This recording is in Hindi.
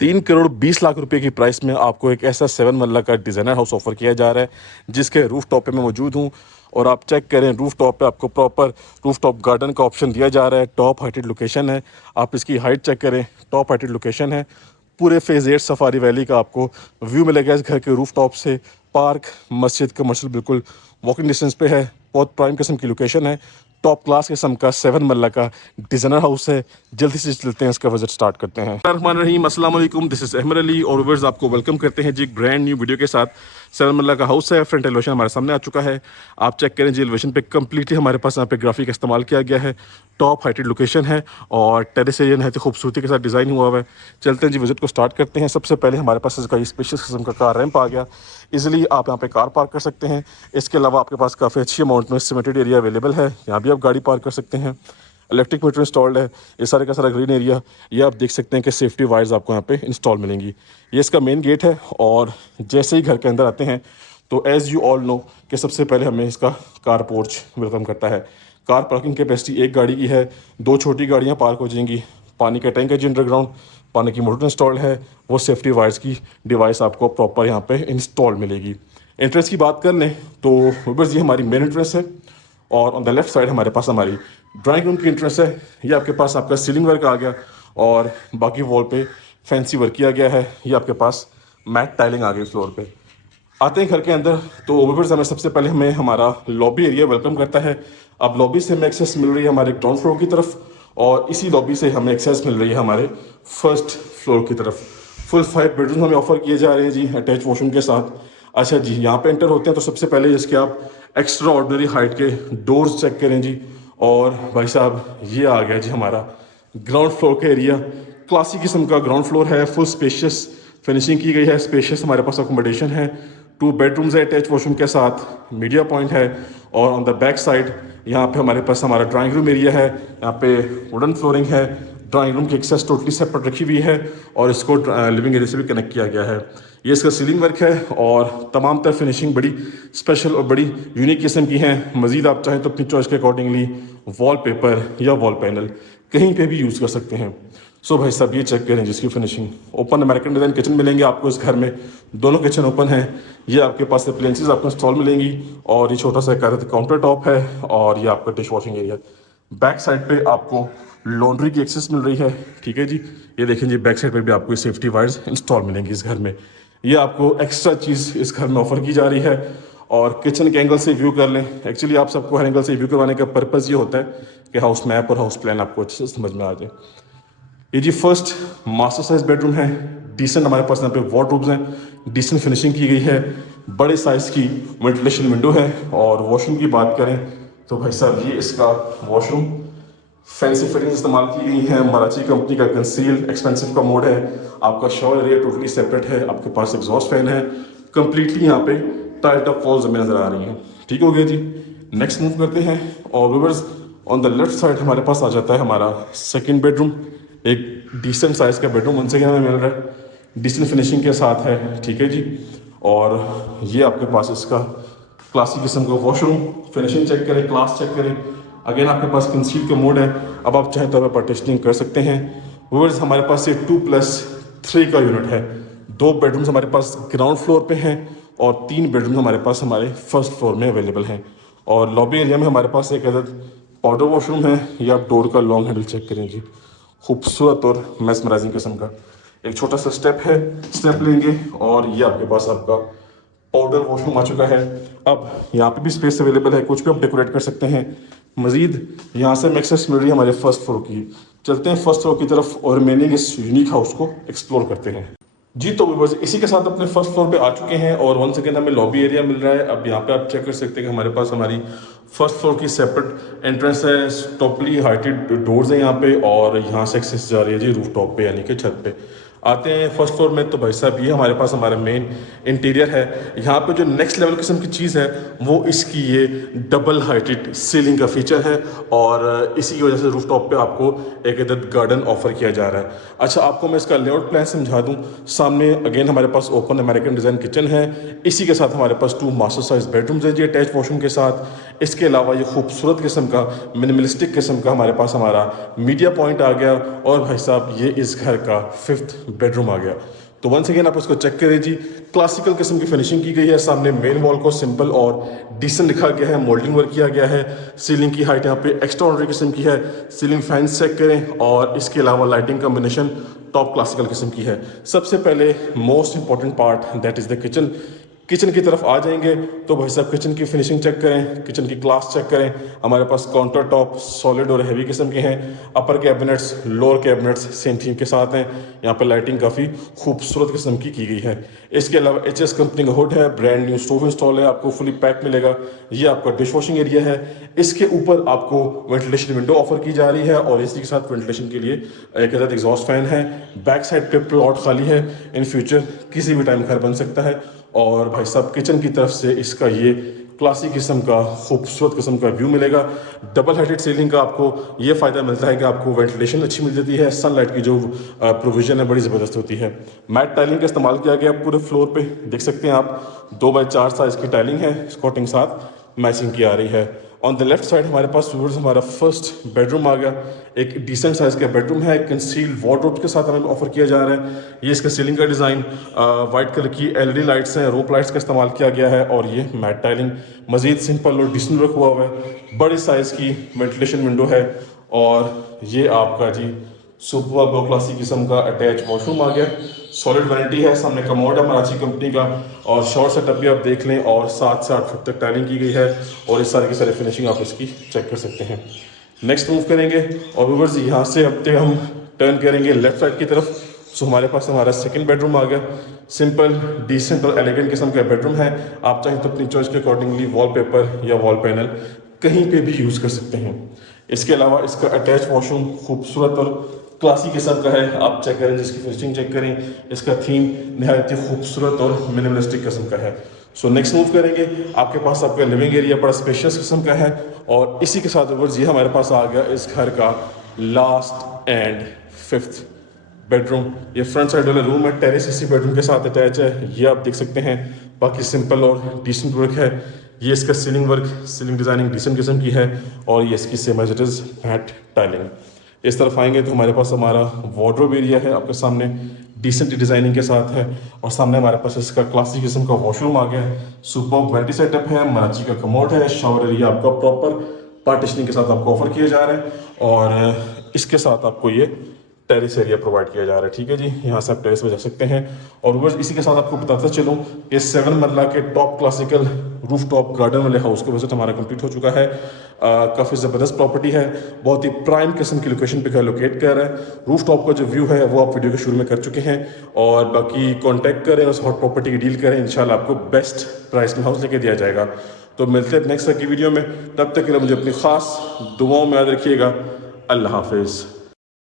3 करोड़ 20 लाख रुपए की प्राइस में आपको एक ऐसा 7 मरला का डिज़ाइनर हाउस ऑफर किया जा रहा है, जिसके रूफ टॉप पे मैं मौजूद हूँ। और आप चेक करें, रूफ टॉप पे आपको प्रॉपर रूफ टॉप गार्डन का ऑप्शन दिया जा रहा है। टॉप हाइटेड लोकेशन है, आप इसकी हाइट चेक करें, टॉप हाइटेड लोकेशन है। पूरे फेज़ 8 सफारी वैली का आपको व्यू मिलेगा इस घर के रूफ टॉप से। पार्क, मस्जिद, कमर्शियल बिल्कुल वॉकिंग डिस्टेंस पे है। बहुत प्राइम किस्म की लोकेशन है। टॉप क्लास किस्म का 7 मरला का डिज़ाइनर हाउस है। जल्दी से चलते हैं, इसका विजिट स्टार्ट करते हैं। रहमान रहीम, अस्सलाम वालेकुम, दिस इज़ अहमद अली और व्यूअर्स आपको वेलकम करते हैं जी एक ब्रांड न्यू वीडियो के साथ। 7 मरला का हाउस है, फ्रंट एलिवेशन हमारे सामने आ चुका है। आप चेक करें जी, एलिवेशन पे कम्प्लीटली हमारे पास यहाँ पे ग्राफिक का इस्तेमाल किया गया है। टॉप हाइटेड लोकेशन है और टेरेस एरिया है तो खूबसूरती के साथ डिज़ाइन हुआ हुआ है। चलते हैं जी, विजिट को स्टार्ट करते हैं। सबसे पहले हमारे पास इसका स्पेशियस किस्म का कार रैंप आ गया। इजीली आप यहाँ पे कार पार्क कर सकते हैं। इसके अलावा आपके पास काफ़ी अच्छी अमाउंट में सीमेंटेड एरिया अवेलेबल है, यहाँ भी आप गाड़ी पार्क कर सकते हैं। इलेक्ट्रिक मीटर इंस्टॉल्ड है। ये सारे का सारा ग्रीन एरिया, ये आप देख सकते हैं कि सेफ्टी वायर्स आपको यहाँ पे इंस्टॉल मिलेंगी। ये इसका मेन गेट है और जैसे ही घर के अंदर आते हैं तो एज़ यू ऑल नो कि सबसे पहले हमें इसका कार पोर्च वेलकम करता है। कार पार्किंग कैपेसिटी एक गाड़ी की है, 2 छोटी गाड़ियाँ पार्क हो जाएंगी। पानी का टैंक है जी अंडरग्राउंड, पानी की मोटर इंस्टॉल्ड है। वो सेफ्टी वायर्स की डिवाइस आपको प्रॉपर यहाँ पे इंस्टॉल मिलेगी। एंट्रेंस की बात कर लें तो बस ये हमारी मेन एंट्रेंस है और ऑन द लेफ्ट साइड हमारे पास हमारी ड्राइंग रूम की एंट्रेंस है। ये आपके पास आपका सीलिंग वर्क आ गया और बाकी वॉल पे फैंसी वर्क किया गया है। ये आपके पास मैट टाइलिंग आ गई फ्लोर पे। आते हैं घर के अंदर तो ओवरव्यूअर्स हमें सबसे पहले हमें हमारा लॉबी एरिया वेलकम करता है। अब लॉबी से हमें एक्सेस मिल रही है हमारे ग्राउंड फ्लोर की तरफ और इसी लॉबी से हमें एक्सेस मिल रही है हमारे फर्स्ट फ्लोर की तरफ। फुल 5 बेडरूम हमें ऑफर किए जा रहे हैं जी, अटैच वॉशरूम के साथ। अच्छा जी, यहाँ पे एंटर होते हैं तो सबसे पहले इसके आप एक्स्ट्रा ऑर्डिनरी हाइट के डोर्स चेक करें जी। और भाई साहब, ये आ गया जी हमारा ग्राउंड फ्लोर का एरिया। क्लासिक किस्म का ग्राउंड फ्लोर है, फुल स्पेशियस फिनिशिंग की गई है। स्पेशियस हमारे पास अकोमोडेशन है, 2 बेडरूम्स है अटैच वॉशरूम के साथ, मीडिया पॉइंट है। और ऑन द बैक साइड यहाँ पे हमारे पास हमारा ड्राइंग रूम एरिया है। यहाँ पे वुडन फ्लोरिंग है। ड्राइंग रूम की एक्सेस टोटली सेपरेट रखी हुई है और इसको लिविंग एरिया से भी कनेक्ट किया गया है। ये इसका सीलिंग वर्क है और तमाम तरह फिनिशिंग बड़ी स्पेशल और बड़ी यूनिक किस्म की हैं। मज़ीद आप चाहें तो अपनी चॉइस के अकॉर्डिंगली वॉलपेपर या वॉल पैनल कहीं पे भी यूज़ कर सकते हैं। सो भाई साहब, ये चेक करें जिसकी finishing. Open American design kitchen मिलेंगे आपको इस घर में, दोनों किचन ओपन है। ये आपके पास अप्लायंसेस आपको इंस्टॉल मिलेंगी और ये छोटा सा काउंटर टॉप है और ये आपका dish washing area. Back side पे आपको लॉन्ड्री की एक्सेस मिल रही है। ठीक है जी, ये देखें जी, बैक साइड पे भी आपको सेफ्टी वायर्स इंस्टॉल मिलेंगी इस घर में। ये आपको एक्स्ट्रा चीज़ इस घर में ऑफर की जा रही है। और किचन के एंगल से व्यू कर लें। एक्चुअली आप सबको हर एंगल से व्यू करवाने का पर्पज़ ये होता है कि हाउस मैप और हाउस प्लान आपको अच्छे से समझ में आ जाए। ये जी फर्स्ट मास्टर साइज बेडरूम है। डिसेंट हमारे पास यहाँ पे वार्डरोब्स हैं, डिसेंट फिनिशिंग की गई है। बड़े साइज़ की वेंटिलेशन विंडो है। और वॉशरूम की बात करें तो भाई साहब, ये इसका वॉशरूम फैंसी फिटिंग इस्तेमाल की गई है। मराची कंपनी का कंसील एक्सपेंसिव का मोड है। आपका शॉवर एरिया टोटली सेपरेट है। आपके पास एग्जॉस्ट फैन है। कंप्लीटली यहाँ पे टाइल्ड अप वॉल्स हमें नजर आ रही हैं। ठीक हो गया जी, नेक्स्ट मूव करते हैं। और viewers, on the left side हमारे पास आ जाता है हमारा सेकेंड बेडरूम। एक डिसेंट साइज़ का बेडरूम उनसे हमें मिल रहा है, डिसेंट फिनिशिंग के साथ है। ठीक है जी, और ये आपके पास इसका क्लासिक किस्म का वॉशरूम। फिनिशिंग चेक करें, क्लास चेक करें। अगेन आपके पास कंसील का मोड है। अब आप चाहें तो आप पार्टीशनिंग कर सकते हैं। व्यूअर्स, हमारे पास ये 2+3 का यूनिट है। 2 बेडरूम्स हमारे पास ग्राउंड फ्लोर पे हैं और 3 बेडरूम हमारे पास हमारे फर्स्ट फ्लोर में अवेलेबल हैं। और लॉबी एरिया में हमारे पास एक अदद पाउडर वॉशरूम है। ये आप डोर का लॉन्ग हैंडल चेक करें जी, खूबसूरत और मेस्मराइजिंग किस्म का। एक छोटा सा स्टेप है, स्टेप लेंगे और ये आपके पास आपका पाउडर वॉशरूम आ चुका है। अब यहाँ पे भी स्पेस अवेलेबल है, कुछ भी आप डेकोरेट कर सकते हैं। मजीद यहाँ से एक्सेस मिल रही है हमारे फर्स्ट फ्लोर की। चलते हैं फर्स्ट फ्लोर की तरफ और रिमेनिंग इस यूनिक हाउस को एक्सप्लोर करते हैं जी। तो बस इसी के साथ अपने फर्स्ट फ्लोर पे आ चुके हैं और वन सेकेंड हमें लॉबी एरिया मिल रहा है। अब यहाँ पे आप चेक कर सकते हैं कि हमारे पास हमारी फर्स्ट फ्लोर की सेपरेट एंट्रेंस है। टॉपली हाइटेड डोर्स हैं यहाँ पे और यहाँ से एक्सेस जा रही है जी रूफ टॉप पे, यानी कि छत पे। आते हैं फर्स्ट फ्लोर में तो भाई साहब, ये हमारे पास हमारा मेन इंटीरियर है। यहाँ पे जो नेक्स्ट लेवल किस्म की चीज़ है वो इसकी ये डबल हाइटेड सीलिंग का फीचर है और इसी की वजह से रूफ टॉप पे आपको एक अदद गार्डन ऑफर किया जा रहा है। अच्छा, आपको मैं इसका लेआउट प्लान समझा दूँ। सामने अगेन हमारे पास ओपन अमेरिकन डिज़ाइन किचन है। इसी के साथ हमारे पास 2 मास्टर साइज बेडरूम्स हैं जी अटैच वॉशरूम के साथ। इसके इसके अलावा ये खूबसूरत किस्म का मिनिमलिस्टिक किस्म का हमारे पास हमारा मीडिया पॉइंट आ गया। और भाई साहब ये इस घर का 5th बेडरूम आ गया। तो वंस अगेन आप इसको चेक करें जी, क्लासिकल किस्म की फिनिशिंग की गई है। सामने मेन वॉल को सिंपल और डिसेंट लिखा गया है, मोल्डिंग वर्क किया गया है। सीलिंग की हाइट यहाँ पे एक्स्ट्रा ऑर्डनरी किस्म की है। सीलिंग फैंस चेक करें और इसके अलावा लाइटिंग कॉम्बिनेशन टॉप क्लासिकल किस्म की है। सबसे पहले most important part that is the kitchen. Kitchen की तरफ आ जाएंगे तो भाई साहब किचन की फिनिशिंग चेक करें, किचन की क्लास चेक करें। हमारे पास काउंटर टॉप सॉलिड और हैवी किस्म के हैं। Upper cabinets lower cabinets same theme के साथ हैं। यहाँ पर लाइटिंग काफ़ी खूबसूरत किस्म की गई है। इसके अलावा HS कंपनी का हुड है, ब्रांड न्यू स्टोव इंस्टॉल है, आपको फुली पैक मिलेगा। ये आपका डिश वॉशिंग एरिया है। इसके ऊपर आपको वेंटिलेशन विंडो ऑफर की जा रही है और इसी के साथ वेंटिलेशन के लिए एक आधा एग्जॉस्ट फैन है। बैक साइड पे प्लॉट खाली है, इन फ्यूचर किसी भी टाइम घर बन सकता है। और भाई साहब किचन की तरफ से इसका ये क्लासिक किस्म का खूबसूरत किस्म का व्यू मिलेगा। डबल हाइटेड सीलिंग का आपको ये फ़ायदा मिलता है कि आपको वेंटिलेशन अच्छी मिल जाती है। सनलाइट की जो प्रोविज़न है बड़ी ज़बरदस्त होती है। मैट टाइलिंग का इस्तेमाल किया गया पूरे फ्लोर पे, देख सकते हैं आप 2x4 साइज़ की टाइलिंग है, स्कॉटिंग साथ मैचिंग की आ रही है। ऑन द लेफ्ट साइड हमारे पास व्यूअर्स हमारा फर्स्ट बेडरूम आ गया। एक डिसेंट साइज का बेडरूम है, कंसील वार्डरोब के साथ हमें ऑफर किया जा रहा है। ये इसका सीलिंग का डिज़ाइन वाइट कलर की LED लाइट्स हैं, रोप लाइट्स का इस्तेमाल किया गया है और ये मैट टाइलिंग मजीद सिंपल और डिसेंट वर्क हुआ है। बड़ी साइज़ की वेंटिलेशन विंडो है और ये आपका जी सुपर क्लासिक किस्म का अटैच वॉशरूम आ गया। सॉलिड वारंटी है, सामने कमोड है मराठी कंपनी का और शॉर्ट सेटअप भी आप देख लें और 7 से 8 फुट तक टाइलिंग की गई है और इस सारे की सारी फिनिशिंग आप इसकी चेक कर सकते हैं। नेक्स्ट मूव करेंगे और व्यूअर्स यहाँ से अब तक हम टर्न करेंगे लेफ्ट साइड की तरफ। सो हमारे पास हमारा सेकंड बेडरूम आ गया। सिंपल डिसेंट और एलिगेंट किस्म का बेडरूम है। आप चाहें तो अपनी चॉइस के अकॉर्डिंगली वॉलपेपर या वॉल पैनल कहीं पे भी यूज़ कर सकते हैं। इसके अलावा इसका अटैच वॉशरूम खूबसूरत और क्लासी किस्म का है, आप चेक करें, जिसकी फिनिशिंग चेक करें। इसका थीम नहायत ही खूबसूरत और मिनिमलिस्टिक किस्म का है। सो नेक्स्ट मूव करेंगे, आपके पास आपका लिविंग एरिया बड़ा स्पेशियस किस्म का है और इसी के साथ ऊपर जी हमारे पास आ गया इस घर का लास्ट एंड 5th बेडरूम। ये फ्रंट साइड वाला रूम है, टेरेस इसी बेडरूम के साथ अटैच है। ये आप देख सकते हैं, बाकी सिंपल और डिसेंट वर्क है। ये इसका ceiling work, ceiling designing decent किस्म की है और ये इसकी same as it is mat tiling. इस तरफ आएंगे तो हमारे पास हमारा वार्डरोब एरिया है, आपके सामने डिसेंट डिज़ाइनिंग के साथ है और सामने हमारे पास इसका क्लासिक किस्म का वॉशरूम आ गया है। सुपर वेंटी सेटअप है, मराठी का कमोड है, शावर एरिया आपका प्रॉपर पार्टीशनिंग के साथ आपको ऑफर किया जा रहा है और इसके साथ आपको ये टेरेस एरिया प्रोवाइड किया जा रहा है। ठीक है जी, यहाँ से आप टेरेस पे जा सकते हैं। और बस इसी के साथ आपको बताता चलूँ, ये 7 मरला के top classical roof top garden वाले हाउस का विजिट हमारा कंप्लीट हो चुका है। काफ़ी ज़बरदस्त प्रॉपर्टी है, बहुत ही प्राइम किस्म की लोकेशन पे लोकेट कर रहा है। रूफ टॉप का जो व्यू है वो आप वीडियो के शुरू में कर चुके हैं और बाकी कॉन्टैक्ट करें, उस हॉट प्रॉपर्टी की डील करें, इंशाल्लाह आपको बेस्ट प्राइस में हाउस लेके दिया जाएगा। तो मिलते हैं नेक्स्ट की वीडियो में, तब तक के लिए मुझे अपनी ख़ास दुआओं में याद रखिएगा। अल्लाह हाफिज़।